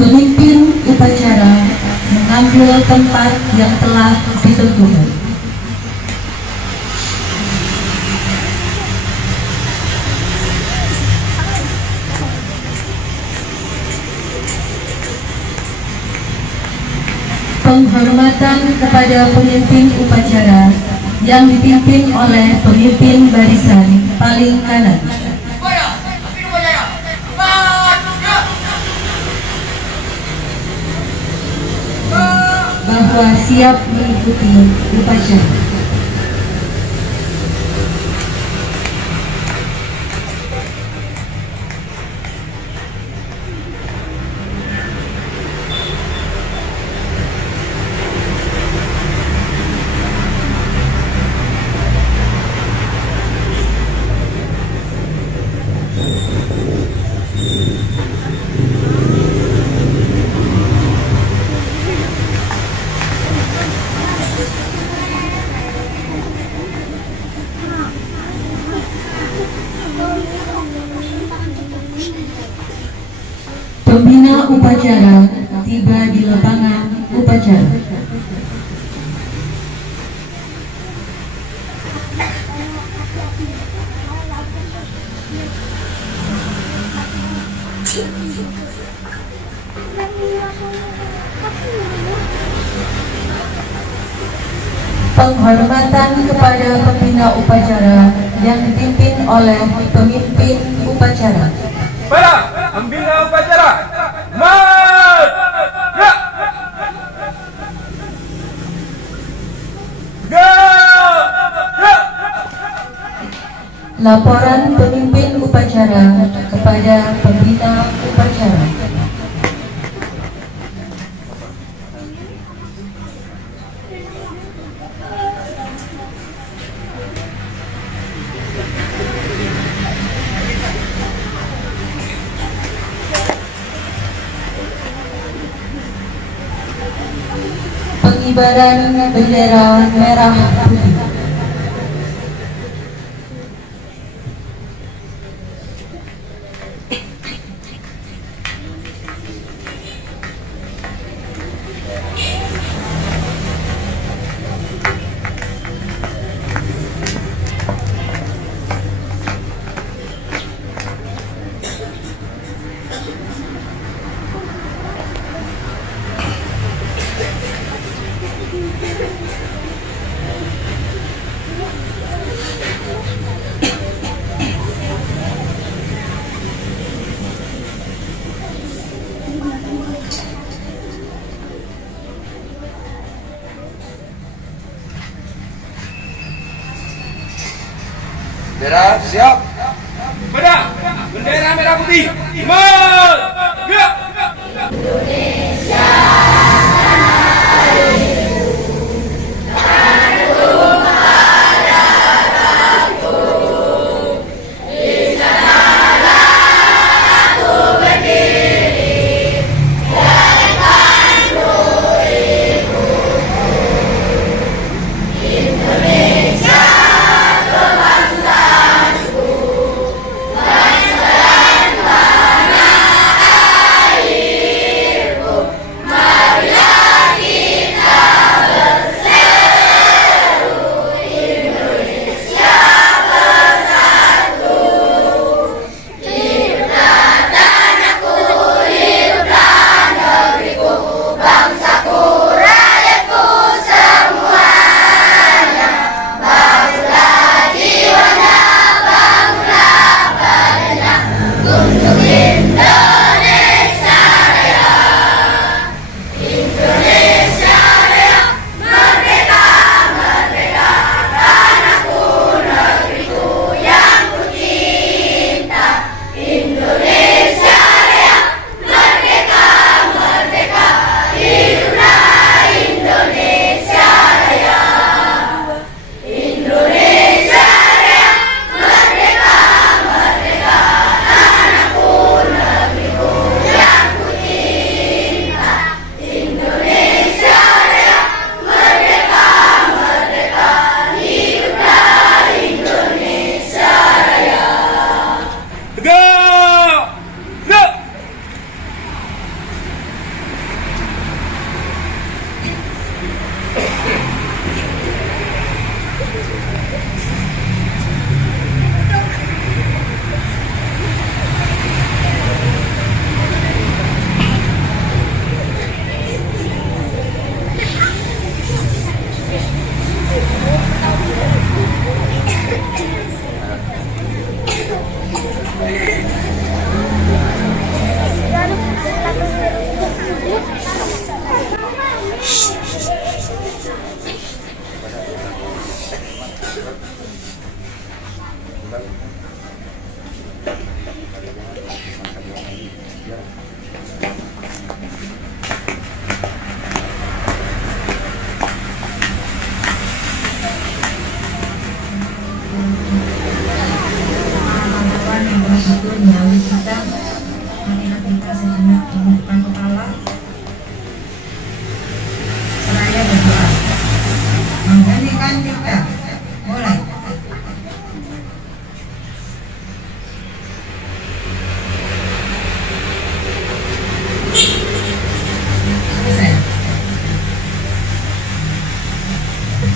Pemimpin upacara mengambil tempat yang telah ditentukan. Penghormatan kepada pemimpin upacara yang dipimpin oleh pemimpin barisan paling kanan. Bahwa siap mengikuti upacara. Pembina upacara tiba di lapangan upacara. Penghormatan kepada pembina upacara yang dipimpin oleh pemimpin upacara. Para pembina upacara, mat, ya, ya, ya. Laporan pemimpin upacara kepada pembina upacara. Pengibaran bendera merah putih. Bendera siap. Pada bendera merah putih, mat, ya.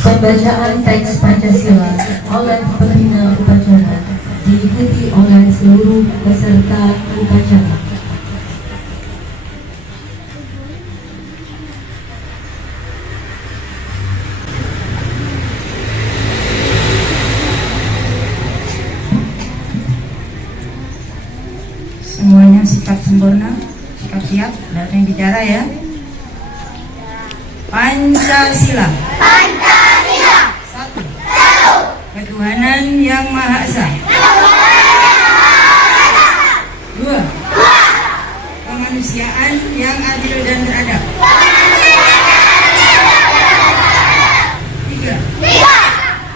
Pembacaan teks Pancasila oleh pembina upacara diikuti oleh seluruh peserta upacara. Semuanya sikap sempurna, sikap siap, dan yang bicara ya. Pancasila. Pancasila. Satu. Ketuhanan yang Maha Esa. Dua. Kemanusiaan yang adil dan beradab. Tiga.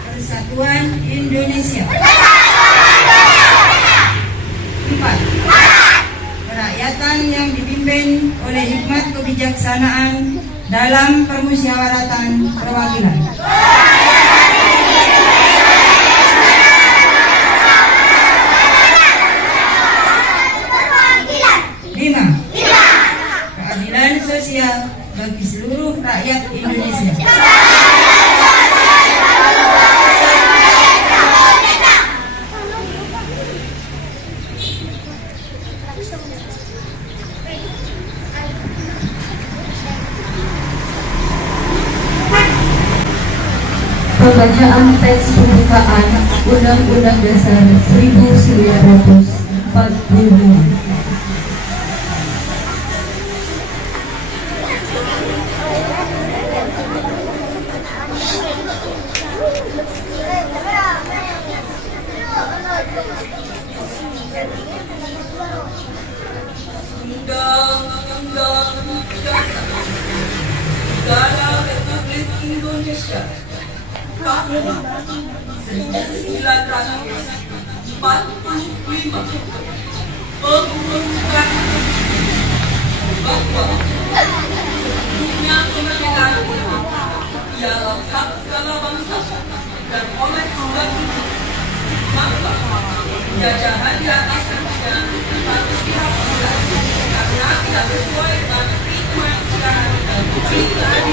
Persatuan Indonesia. Empat. Kerakyatan yang dipimpin oleh hikmat kebijaksanaan dalam permusyawaratan perwakilan. Lima. Keadilan sosial bagi seluruh rakyat Indonesia. Pembacaan teks pembukaan Undang-Undang Dasar 1945. Undang-Undang Dasar Negara Republik Indonesia tahun 1945 mengumumkan bahwa sesungguhnya kemerdekaan ialah hak segala bangsa dan oleh sebab itu maka penjajahan di atas dunia harus dihapuskan karena tidak sesuai dengan kemanusiaan dan keadilan.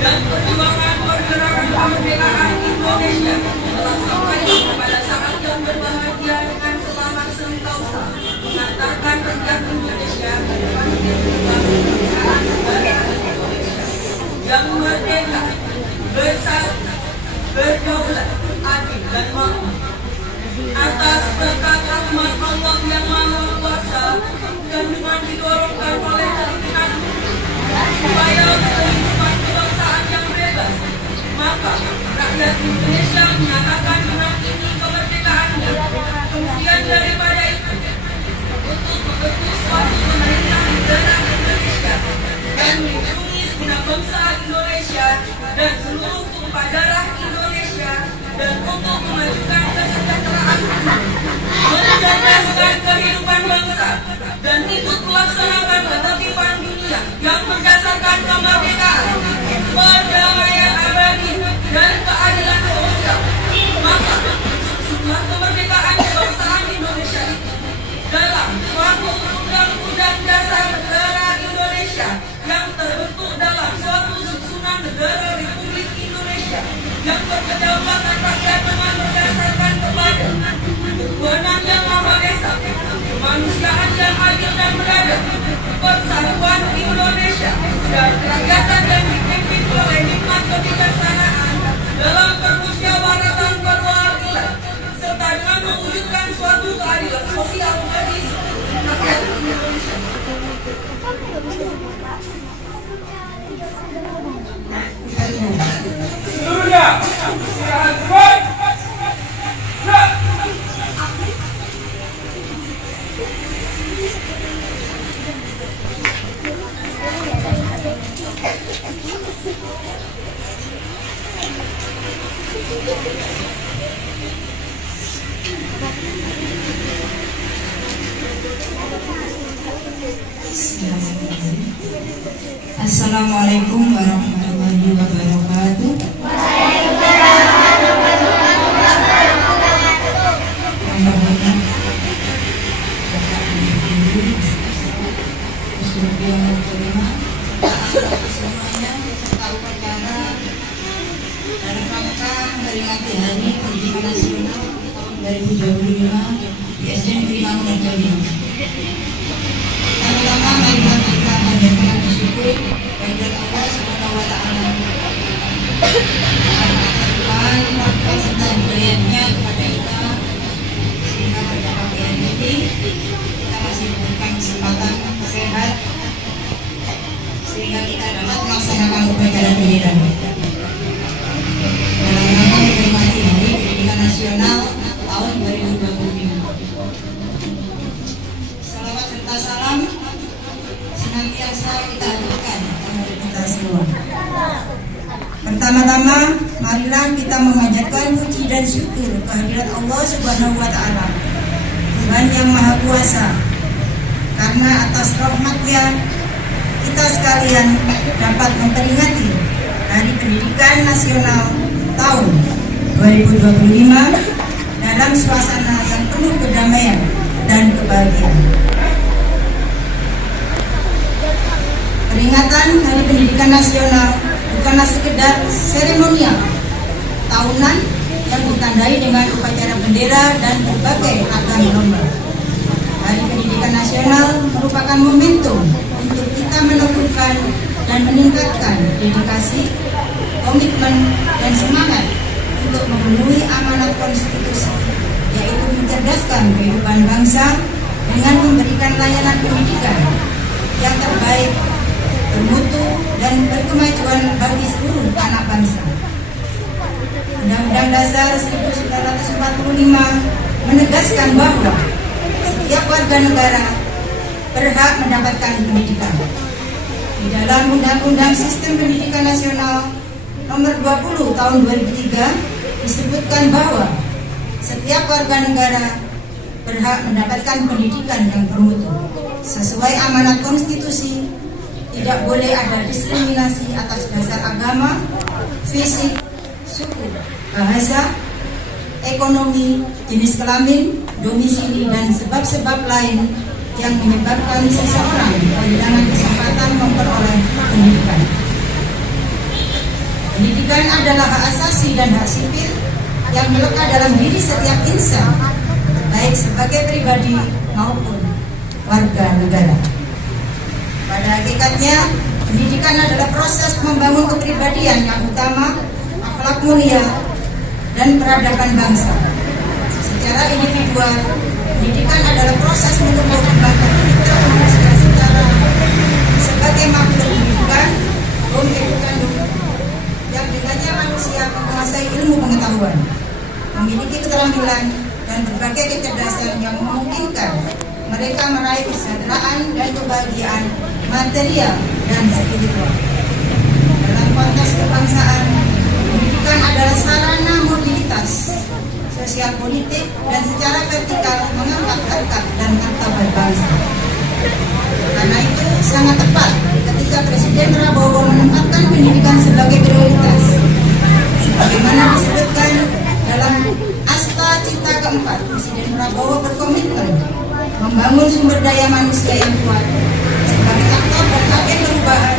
Dan perjuangan pergerakan kemerdekaan Indonesia telah sampai pada saat yang berbahagia dengan selamat sentosa mengantarkan rakyat Indonesia ke depan kemerdekaan negara Indonesia yang merdeka, bersatu, berdaulat, adil dan makmur. Atas berkat rahmat Allah yang Maha Kuasa dan dengan didorongkan oleh keinginan supaya kehidupan kebangsaan yang bebas, maka rakyat Indonesia menyatakan dengan ini kemerdekaannya. Kemudian daripada itu, untuk membentuk suatu pemerintah negara Indonesia dan melindungi segenap bangsa Indonesia dan seluruh tumpah darah Indonesia dan untuk memajukan kesejahteraan, mencerdaskan kehidupan bangsa dan ikut melaksanakan ketertiban dunia yang berdasarkan kemerdekaan, perdamaian abadi dan keadilan sosial. Maka sesungguhnya kemerdekaan kebangsaan Indonesia itu dalam suatu undang-undang dasar negara Indonesia yang terbentuk dalam suatu susunan negara Republik Indonesia yang berkedaulatan rakyat dengan berdasarkan kepada ketuhanan yang Maha Esa, kemanusiaan yang adil dan beradab, persatuan Indonesia dan kerakyatan yang dipimpin oleh hikmat kebijaksanaan dalam permusyawaratan perwakilan serta dengan mewujudkan suatu keadilan sosial bagi seluruh rakyat Indonesia. Seluruhnya istirahat cepat. Gerak. Assalamualaikum warahmatullahi wabarakatuh. Semuanya peserta upacara memperingati Hari Pendidikan Nasional tahun 2025 di SD Negeri Mangunan Jambi. Pertama, mari kita panjatkan bersyukur kehadirat Allah Subhanahu wa Ta'ala atas limpahan serta hidayahnya kepada kita, sehingga pada pagi hari ini kita masih diberikan kesempatan sehat sehingga kita dapat melaksanakan upacara bendera dalam rangka memperingati Hari Pendidikan Nasional tahun 2025. Salawat serta salam senantiasa kita haturkan kepada kita semua. Pertama-tama, marilah kita memanjatkan puji dan syukur kehadirat Allah Subhanahu wa Ta'ala, Tuhan yang Maha Kuasa, karena atas rahmat-Nya kita sekalian dapat memperingati Hari Pendidikan Nasional tahun 2025 dalam suasana yang penuh kedamaian dan kebahagiaan. Peringatan Hari Pendidikan Nasional bukanlah sekedar seremonial tahunan yang ditandai dengan upacara bendera dan berbagai ragam lomba. Hari Pendidikan Nasional merupakan momentum untuk kita meneguhkan dan meningkatkan dedikasi, komitmen, dan semangat untuk memenuhi amanat konstitusi, yaitu mencerdaskan kehidupan bangsa dengan memberikan layanan pendidikan yang terbaik, bermutu, dan berkemajuan bagi seluruh anak bangsa. Undang-Undang Dasar 1945 menegaskan bahwa setiap warga negara berhak mendapatkan pendidikan. Di dalam Undang-Undang Sistem Pendidikan Nasional Nomor 20 Tahun 2003 disebutkan bahwa setiap warga negara berhak mendapatkan pendidikan yang bermutu. Sesuai amanat konstitusi, tidak boleh ada diskriminasi atas dasar agama, fisik, suku, bahasa, ekonomi, jenis kelamin, domisili, dan sebab-sebab lain yang menyebabkan seseorang kehilangan kesempatan memperoleh pendidikan. Pendidikan adalah hak asasi dan hak sipil yang melekat dalam diri setiap insan, baik sebagai pribadi maupun warga negara. Pada hakikatnya, pendidikan adalah proses membangun kepribadian yang utama, akhlak mulia, dan peradaban bangsa. Secara individual, pendidikan adalah proses menumbuh kembangkan fitrah manusia secara sebagai makhluk pendidikan, educandum, yang dengannya manusia menguasai ilmu pengetahuan, memiliki keterampilan dan berbagai kecerdasan yang memungkinkan mereka meraih kesejahteraan dan kebahagiaan material dan spiritual. Dalam konteks kebangsaan, pendidikan adalah sarana mobilitas sosial politik dan secara vertikal mengangkat harkat dan martabat bangsa. Karena itu sangat tepat ketika Presiden Prabowo menempatkan pendidikan sebagai prioritas, sebagaimana disebutkan dalam Asta Cita keempat. Presiden Prabowo berkomitmen membangun sumber daya manusia yang kuat sebagai aktor dan agen perubahan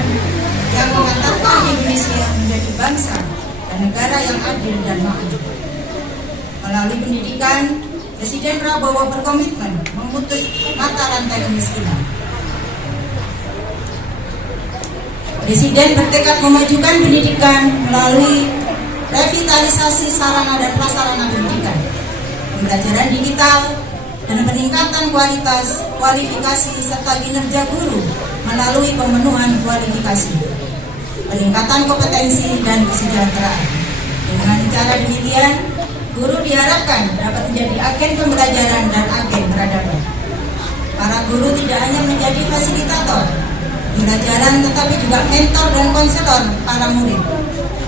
yang mengantarkan Indonesia menjadi bangsa dan negara yang adil dan makmur. Melalui pendidikan, Presiden Prabowo berkomitmen memutus mata rantai kemiskinan. Presiden bertekad memajukan pendidikan melalui revitalisasi sarana dan prasarana pendidikan, pembelajaran digital, dan peningkatan kualitas, kualifikasi, serta kinerja guru melalui pemenuhan kualifikasi, peningkatan kompetensi, dan kesejahteraan. Dengan cara demikian, guru diharapkan dapat menjadi agen pembelajaran dan agen peradaban. Para guru tidak hanya menjadi fasilitator pembelajaran, tetapi juga mentor dan konselor para murid.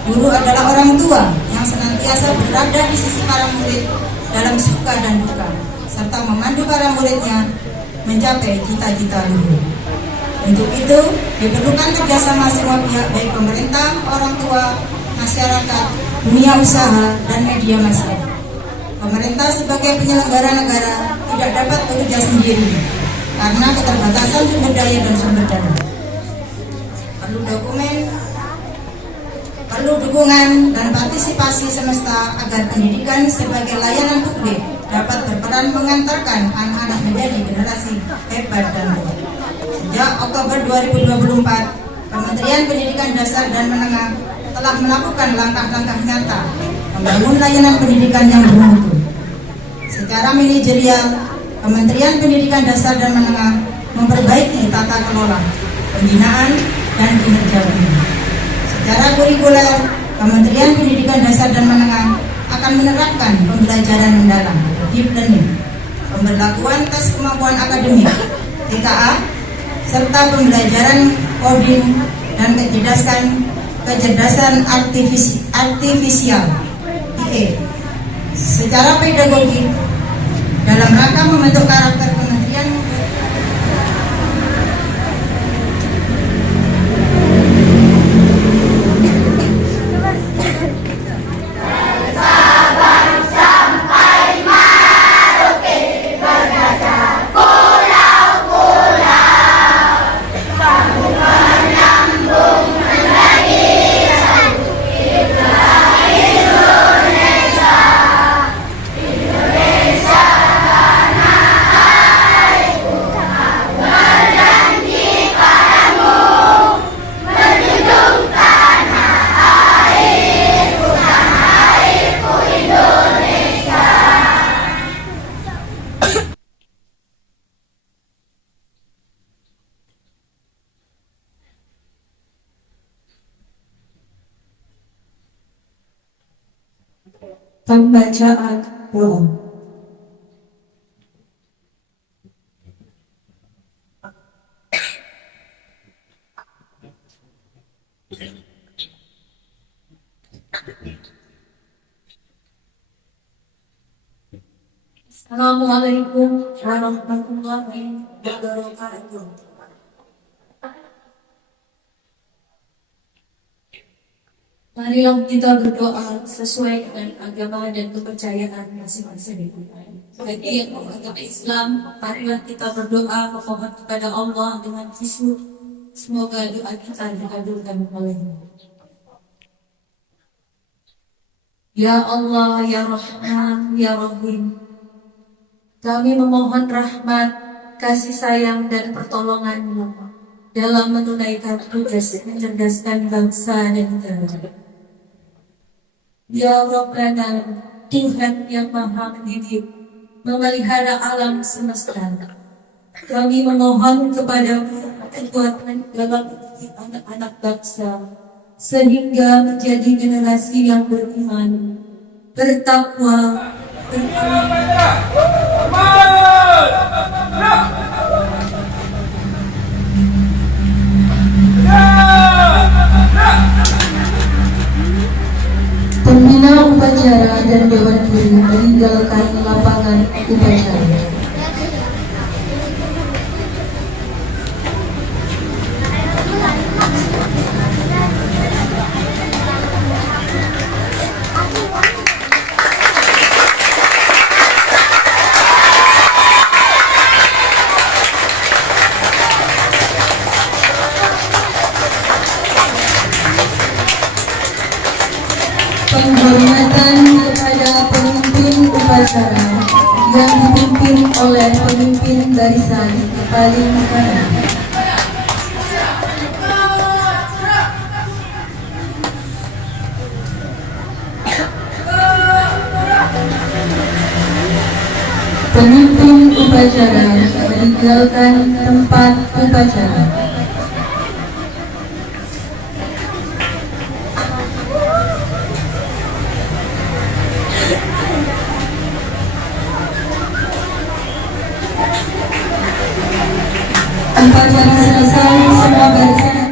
Guru adalah orang tua yang senantiasa berada di sisi para murid dalam suka dan duka, serta memandu para muridnya mencapai cita-cita luhur. Untuk itu, diperlukan kerjasama semua pihak, baik pemerintah, orang tua, masyarakat, dunia usaha, dan media massa. Pemerintah sebagai penyelenggara negara tidak dapat bekerja sendiri karena keterbatasan sumber daya dan sumber dana. Perlu Perlu dukungan dan partisipasi semesta agar pendidikan sebagai layanan publik dapat berperan mengantarkan anak-anak menjadi generasi hebat dan baik. Sejak Oktober 2024, Kementerian Pendidikan Dasar dan Menengah telah melakukan langkah-langkah nyata membangun layanan pendidikan yang bermutu. Secara manajerial, Kementerian Pendidikan Dasar dan Menengah memperbaiki tata kelola, pembinaan, dan kinerja pendidik. Secara kurikuler, Kementerian Pendidikan Dasar dan Menengah akan menerapkan pembelajaran mendalam (deep learning), pemberlakuan tes kemampuan akademik (TKA), serta pembelajaran coding dan kecerdasan artifisial (IA) secara pedagogik dalam rangka membentuk karakter kementerian. Pembacaan doa. Assalamualaikum warahmatullahi wabarakatuh. Marilah kita berdoa sesuai dengan agama dan kepercayaan masing-masing. Bagi yang beragama Islam, marilah kita berdoa memohon kepada Allah dengan khusyuk. Semoga doa kita dikabulkan oleh-Nya. Ya Allah, Ya Rahman, Ya Rahim, kami memohon rahmat, kasih sayang dan pertolongan-Mu dalam menunaikan tugas mencerdaskan bangsa dan negara. Ya Rabbana, Tuhan yang Maha Mendidik, memelihara alam semesta, kami memohon kepada-Mu kekuatan dalam mendidik anak-anak bangsa, sehingga menjadi generasi yang beriman, bertakwa, beramal. Pembina upacara dan Dewan Guru meninggalkan lapangan upacara. Penghormatan kepada pemimpin upacara yang dipimpin oleh pemimpin barisan paling kanan. Pemimpin upacara meninggalkan tempat upacara. Upacara selesai, semua barisan